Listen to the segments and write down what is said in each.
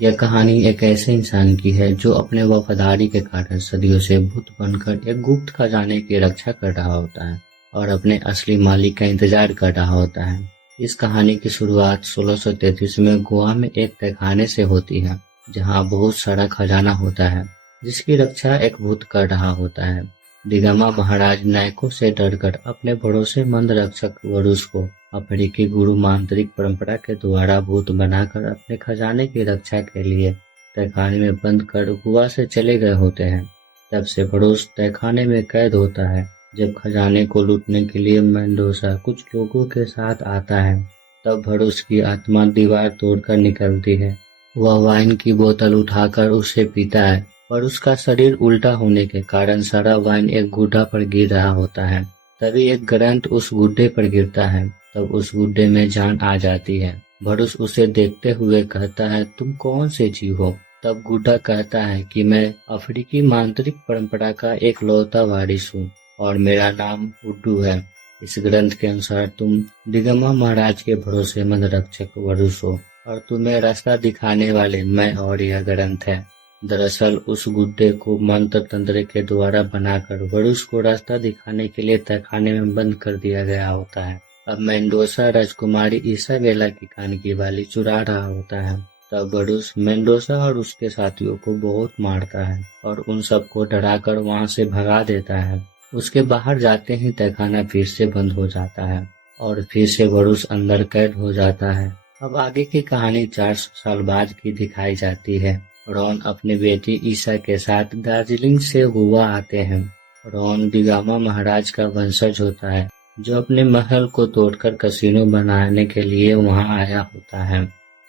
यह कहानी एक ऐसे इंसान की है जो अपने वफादारी के कारण सदियों से भूत बनकर एक गुप्त खजाने की रक्षा कर रहा होता है और अपने असली मालिक का इंतजार कर रहा होता है। इस कहानी की शुरुआत 1633 में गोवा में एक तहखाने से होती है, जहां बहुत सारा खजाना होता है जिसकी रक्षा एक भूत कर रहा होता है। दिगंबा महाराज नायकों से डरकर अपने भरोसेमंद रक्षक वरुष को अफ्रीकी गुरु मांत्रिक परंपरा के द्वारा भूत बनाकर अपने खजाने की रक्षा के लिए तहखाने में बंद कर गोवा से चले गए होते हैं। तब से वरुष तहखाने में कैद होता है। जब खजाने को लूटने के लिए मेंडोसा कुछ लोगों के साथ आता है, तब वरुष की आत्मा दीवार तोड़कर निकलती है। वह वाइन की बोतल उठाकर उसे पीता है, पर उसका शरीर उल्टा होने के कारण सारा वाइन एक गुड्डा पर गिर रहा होता है। तभी एक ग्रंथ उस गुड्डे पर गिरता है। तब उस गुड्डे में जान आ जाती है। वरुष उसे देखते हुए कहता है, तुम कौन से जीव हो? तब गुड्डा कहता है कि मैं अफ्रीकी मांत्रिक परंपरा का एक लौता वारिस हूँ और मेरा नाम उड्डू है। इस ग्रंथ के अनुसार तुम दिगंबा महाराज के भरोसेमंद रक्षक वरुष हो और तुम्हें रास्ता दिखाने वाले मैं और यह ग्रंथ है। दरअसल उस गुड्डे को मंत्र तंत्र के द्वारा बनाकर वरुष को रास्ता दिखाने के लिए तहखाने में बंद कर दिया गया होता है। अब मेंडोसा राजकुमारी इसाबेला की कान की बाली चुरा रहा होता है। तब वरुष मेंडोसा और उसके साथियों को बहुत मारता है और उन सबको डराकर वहां से भगा देता है। उसके बाहर जाते ही तहखाना फिर से बंद हो जाता है और फिर से वरुष अंदर कैद हो जाता है। अब आगे की कहानी 400 साल बाद की दिखाई जाती है। रॉन अपनी बेटी ईसा के साथ दार्जिलिंग से गोवा आते हैं। रॉन दिगंबा महाराज का वंशज होता है, जो अपने महल को तोड़कर कसिनो बनाने के लिए वहां आया होता है।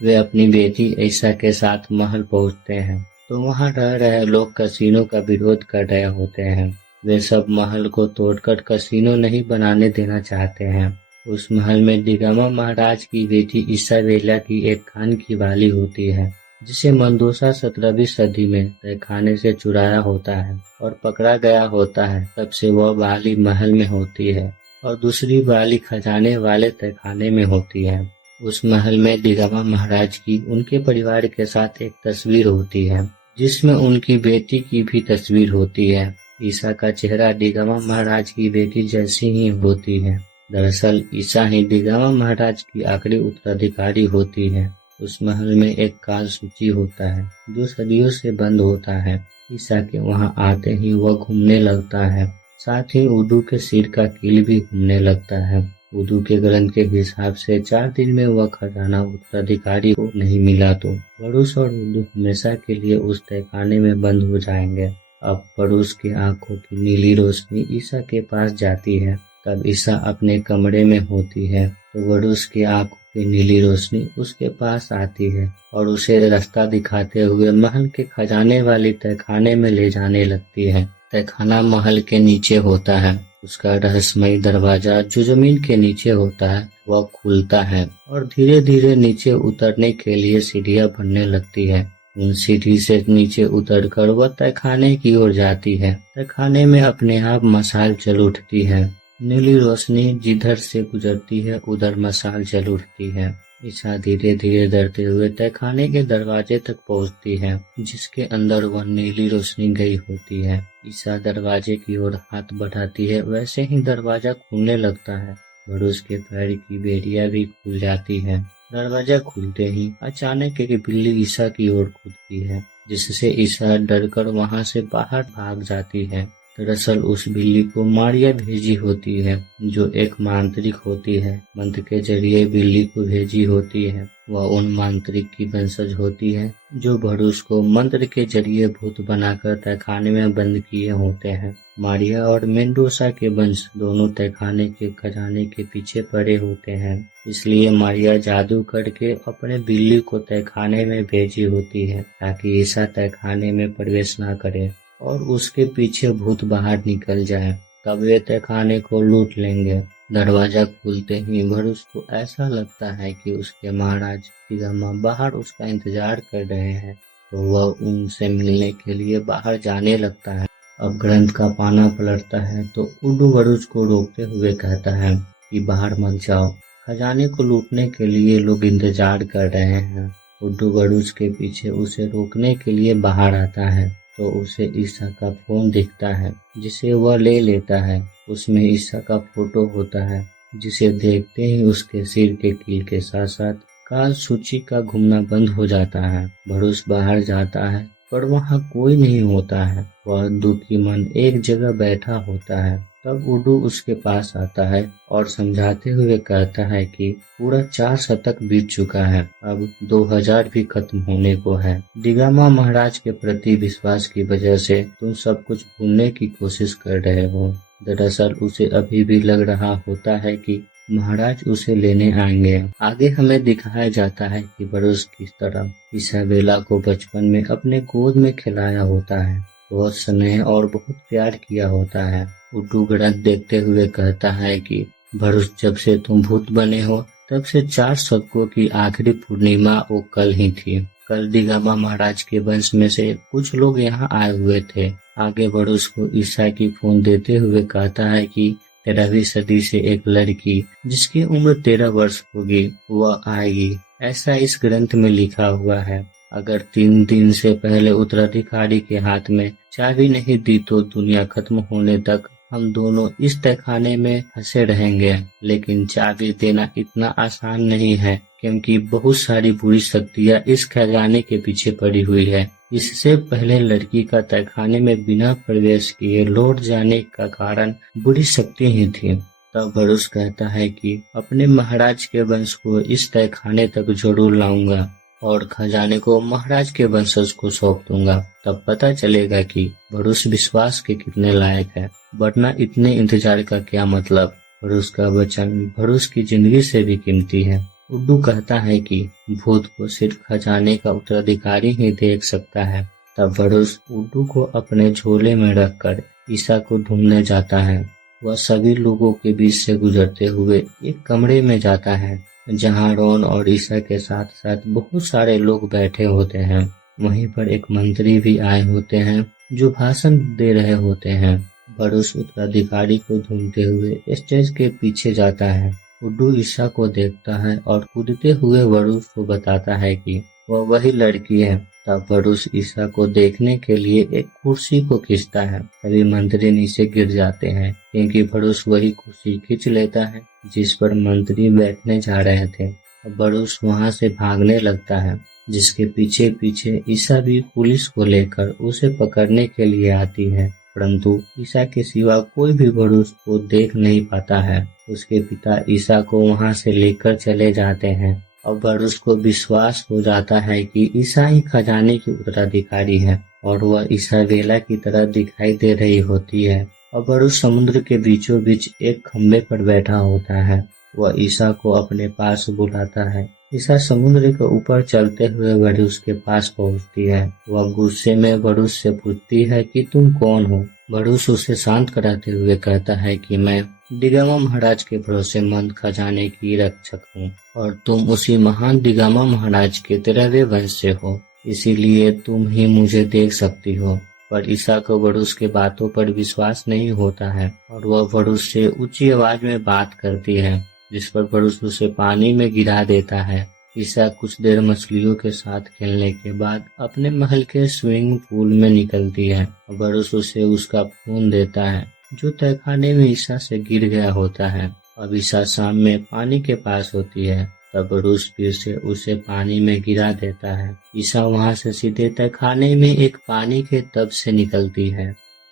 वे अपनी बेटी ईसा के साथ महल पहुंचते हैं तो वहां रह रहे लोग कसिनो का विरोध कर रहे होते हैं। वे सब महल को तोड़कर कसिनो नहीं बनाने देना चाहते हैं। उस महल में दिगंबा महाराज की बेटी इसाबेला की एक कान की बाली होती है, जिसे मेंडोसा 17वीं सदी में तहखाने से चुराया होता है और पकड़ा गया होता है। तब से वह बाली महल में होती है और दूसरी बाली खजाने वाले तहखाने में होती है। उस महल में दिगंबा महाराज की उनके परिवार के साथ एक तस्वीर होती है, जिसमें उनकी बेटी की भी तस्वीर होती है। ईसा का चेहरा दिगंबा महाराज की बेटी जैसी ही होती है। दरअसल ईसा ही दिगंबा महाराज की आखिरी उत्तराधिकारी होती है। उस महल में एक काल सूची होता है जो सदियों से बंद होता है। ईसा के वहां आते ही वह घूमने लगता है। साथ ही उड्डू के सिर का कील भी घूमने लगता है। उड्डू के ग्रंथ के हिसाब से 4 दिन में वह खजाना उत्तराधिकारी को नहीं मिला तो वरुष और उड्डू हमेशा के लिए उस तहखाने में बंद हो जाएंगे। अब वरुष की आंखों की नीली रोशनी ईसा के पास जाती है। तब ईसा अपने कमरे में होती है तो वरुष की आंखों की नीली रोशनी उसके पास आती है और उसे रास्ता दिखाते हुए महल के खजाने वाली तहखाने में ले जाने लगती है। तहखाना महल के नीचे होता है। उसका रहस्यमयी दरवाजा जो जमीन के नीचे होता है वह खुलता है और धीरे धीरे नीचे उतरने के लिए सीढ़ियां बनने लगती है। उन सीढ़ी से नीचे उतरकर वह तहखाने की ओर जाती है। तहखाने में अपने आप मशाल जल उठती है। नीली रोशनी जिधर से गुजरती है उधर मशाल जल उठती है। ईसा धीरे धीरे डरते हुए तहखाने के दरवाजे तक पहुंचती है, जिसके अंदर वह नीली रोशनी गई होती है। ईसा दरवाजे की ओर हाथ बढ़ाती है, वैसे ही दरवाजा खुलने लगता है और उसके पैर की बेड़ियां भी खुल जाती है। दरवाजा खुलते ही अचानक एक बिल्ली ईसा की ओर कूदती है, जिससे ईसा डरकर वहां से बाहर भाग जाती है। दरअसल उस बिल्ली को मारिया भेजी होती है, जो एक मांत्रिक होती है। मंत्र के जरिए बिल्ली को भेजी होती है। वह उन मांत्रिक की वंशज होती है जो वरुष को मंत्र के जरिए भूत बनाकर तहखाने में बंद किए होते हैं। मारिया और मेंडोसा के वंश दोनों तहखाने के खजाने के पीछे पड़े होते हैं, इसलिए मारिया जादू करके अपने बिल्ली को तहखाने में भेजी होती है ताकि ईसा तहखाने में प्रवेश न करे और उसके पीछे भूत बाहर निकल जाए। तब वे तहखाने को लूट लेंगे। दरवाजा खुलते ही वरुष को ऐसा लगता है कि उसके महाराज दिगंबा बाहर उसका इंतजार कर रहे हैं, तो वह उनसे मिलने के लिए बाहर जाने लगता है। अब ग्रंथ का पाना पलटता है तो उड्डू वरुष को रोकते हुए कहता है कि बाहर मत जाओ, खजाने को लूटने के लिए लोग इंतजार कर रहे हैं। उड्डू बड़ूस के पीछे उसे रोकने के लिए बाहर आता है तो उसे ईसा का फोन दिखता है जिसे वह ले लेता है। उसमें ईसा का फोटो होता है जिसे देखते ही उसके सिर के कील के साथ साथ काल सूची का घूमना बंद हो जाता है। भरूस बाहर जाता है पर वहाँ कोई नहीं होता है। वह दुखी मन एक जगह बैठा होता है। तब उड्डू उसके पास आता है और समझाते हुए कहता है कि पूरा 4 शतक बीत चुका है, अब 2000 भी खत्म होने को है। दिगामा महाराज के प्रति विश्वास की वजह से तुम सब कुछ भूलने की कोशिश कर रहे हो। दरअसल उसे अभी भी लग रहा होता है कि महाराज उसे लेने आएंगे। आगे हमें दिखाया जाता है कि बरूस किस तरह इसाबेला को बचपन में अपने गोद में खिलाया होता है, बहुत स्नेह और बहुत प्यार किया होता है। उड्डू गणक देखते हुए कहता है कि बरूस, जब से तुम भूत बने हो तब से 4 शतकों की आखिरी पूर्णिमा वो कल ही थी। कल दिगामा महाराज के वंश में से कुछ लोग यहाँ आए हुए थे। आगे बरूस को ईसा की फोन देते हुए कहता है कि 13वीं सदी से एक लड़की जिसकी उम्र 13 वर्ष होगी वह आएगी, ऐसा इस ग्रंथ में लिखा हुआ है। अगर 3 दिन से पहले उत्तराधिकारी के हाथ में चाबी नहीं दी तो दुनिया खत्म होने तक हम दोनों इस तहखाने में फंसे रहेंगे। लेकिन चाबी देना इतना आसान नहीं है क्योंकि बहुत सारी बुरी शक्तियां इस खजाने के पीछे पड़ी हुई है। इससे पहले लड़की का तहखाने में बिना प्रवेश किए लौट जाने का कारण बुरी शक्ति ही थी। तब बरूस कहता है कि अपने महाराज के वंश को इस तहखाने तक जरूर लाऊंगा और खजाने को महाराज के वंशज को सौंप दूंगा। तब पता चलेगा कि बरूस विश्वास के कितने लायक है, वरना इतने इंतजार का क्या मतलब। बरूस का वचन बरूस की जिंदगी से भी कीमती है। उड्डू कहता है कि भूत को सिर्फ खजाने का उत्तराधिकारी ही देख सकता है। तब बरूस उड्डू को अपने झोले में रखकर ईसा को ढूंढने जाता है। वह सभी लोगों के बीच से गुजरते हुए एक कमरे में जाता है जहां रॉन और ईसा के साथ साथ बहुत सारे लोग बैठे होते हैं। वहीं पर एक मंत्री भी आए होते हैं जो भाषण दे रहे होते हैं। बरूस उत्तराधिकारी को ढूंढते हुए स्टेज के पीछे जाता है। उड्डू ईसा को देखता है और कूदते हुए बरूस को बताता है कि वह वही लड़की है। तब बरूस ईसा को देखने के लिए एक कुर्सी को खींचता है। सभी मंत्री नीचे गिर जाते हैं क्योंकि बरूस वही कुर्सी खींच लेता है जिस पर मंत्री बैठने जा रहे थे। बरूस वहां से भागने लगता है जिसके पीछे पीछे ईसा भी पुलिस को लेकर उसे पकड़ने के लिए आती है, परंतु ईसा के सिवा कोई भी बरूस को देख नहीं पाता है। उसके पिता ईसा को वहां से लेकर चले जाते हैं। अब बरूस को विश्वास हो जाता है कि ईसा ही खजाने की उत्तराधिकारी है और वह इसाबेला की तरह दिखाई दे रही होती है। अब बरूस समुद्र के बीचों बीच एक खंबे पर बैठा होता है। वह ईसा को अपने पास बुलाता है। ईसा समुद्र के ऊपर चलते हुए बरूस के पास पहुंचती है। वह गुस्से में बरूस से पूछती है कि तुम कौन हो। बरूस उसे शांत कराते हुए कहता है कि मैं दिगामा महाराज के भरोसेमंद खजाने की रक्षक हूँ और तुम उसी महान दिगामा महाराज के 13वें वंश से हो, इसीलिए तुम ही मुझे देख सकती हो। पर ईसा को बरूस के बातों पर विश्वास नहीं होता है और वह बरूस से ऊंची आवाज में बात करती है, जिस पर बरूस उसे पानी में गिरा देता है। ईसा कुछ देर मछलियों के साथ खेलने के बाद अपने महल के स्विमिंग पूल में निकलती है। बरूस उसे उसका फोन देता है जो तहखाने में ईसा से गिर गया होता है। अब ईसा शाम में पानी के पास होती है। तब बरूस फिर से उसे पानी में गिरा देता है। ईसा वहां से सीधे तहखाने में एक पानी के तब से निकलती है।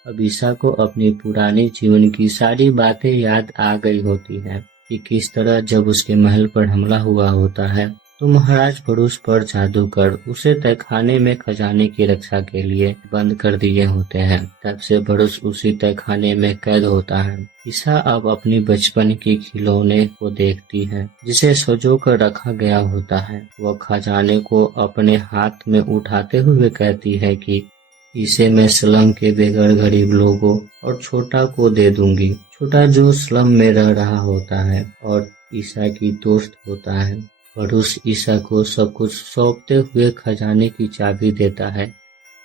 अब ईसा को अपनी पुरानी जीवन की सारी बातें याद आ गई होती है कि किस तरह जब उसके महल पर हमला हुआ होता है तो महाराज बरूस पर जादू कर उसे तहखाने में खजाने की रक्षा के लिए बंद कर दिए होते हैं। तब से बरूस उसी तहखाने में कैद होता है। ईसा अब अपनी बचपन की खिलौने को देखती है जिसे सजो कर रखा गया होता है। वह खजाने को अपने हाथ में उठाते हुए कहती है कि इसे मैं स्लम के बेघर गरीब लोगों और छोटा को दे दूंगी। छोटा जो स्लम में रह रहा होता है और ईसा की दोस्त होता है। बरूस ईसा को सब कुछ सौंपते हुए खजाने की चाबी देता है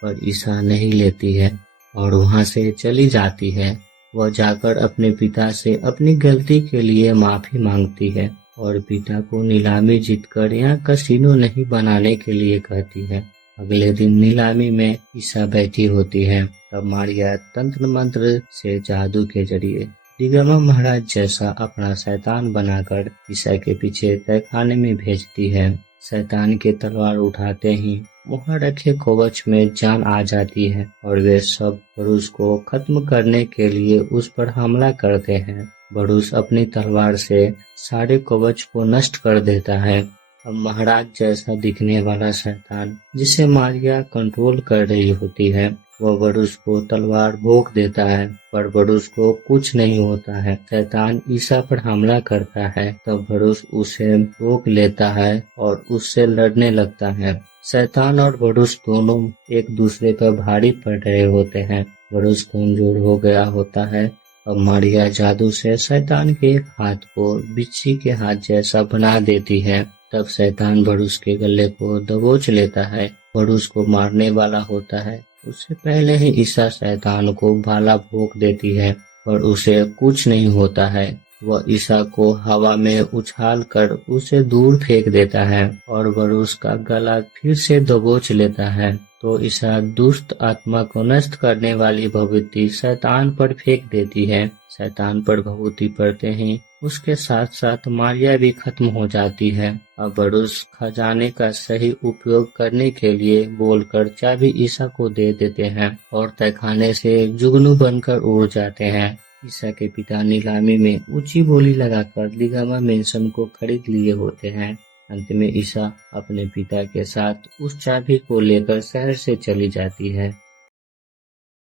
पर ईसा नहीं लेती है और वहां से चली जाती है। वह जाकर अपने पिता से अपनी गलती के लिए माफी मांगती है और पिता को नीलामी जीतकर यहाँ कसिनो नहीं बनाने के लिए कहती है। अगले दिन नीलामी में ईसा बैठी होती है। तब मारिया तंत्र मंत्र से जादू के जरिए दिगंबर महाराज जैसा अपना शैतान बनाकर ईसा के पीछे तहखाने में भेजती है। शैतान की तलवार उठाते ही वहां रखे कवच में जान आ जाती है और वे सब भरूस को खत्म करने के लिए उस पर हमला करते हैं। भरूस अपनी तलवार से सारे कवच को नष्ट कर देता है। अब महाराज जैसा दिखने वाला शैतान जिसे मारिया कंट्रोल कर रही होती है, वह भरूस को तलवार भोंक देता है, पर भरूस को कुछ नहीं होता है। शैतान ईसा पर हमला करता है, तब भरूस उसे रोक लेता है और उससे लड़ने लगता है। शैतान और भरूस दोनों एक दूसरे पर भारी पड़ रहे होते हैं। भरूस कमजोर हो गया होता है। अब मारिया जादू से शैतान के एक हाथ को बिच्छी के हाथ जैसा बना देती है। तब शैतान भरूस के गले को दबोच लेता है। भरूस को मारने वाला होता है। उससे पहले ही ईसा शैतान को भाला भोंक देती है, पर उसे कुछ नहीं होता है। वह ईसा को हवा में उछाल कर उसे दूर फेंक देता है और भरूस का गला फिर से दबोच लेता है। तो ईसा दुष्ट आत्मा को नष्ट करने वाली भभूति शैतान पर फेंक देती है। शैतान पर भभूति पड़ते ही उसके साथ साथ मारिया भी खत्म हो जाती है। अब भरूस खजाने का सही उपयोग करने के लिए बोलकर चाबी ईसा को दे देते हैं और तहखाने से जुगनू बनकर उड़ जाते हैं। ईसा के पिता नीलामी में ऊंची बोली लगाकर दिगंबर मेंशन को खरीद लिए होते हैं। अंत में ईसा अपने पिता के साथ उस चाबी को लेकर शहर से चली जाती है।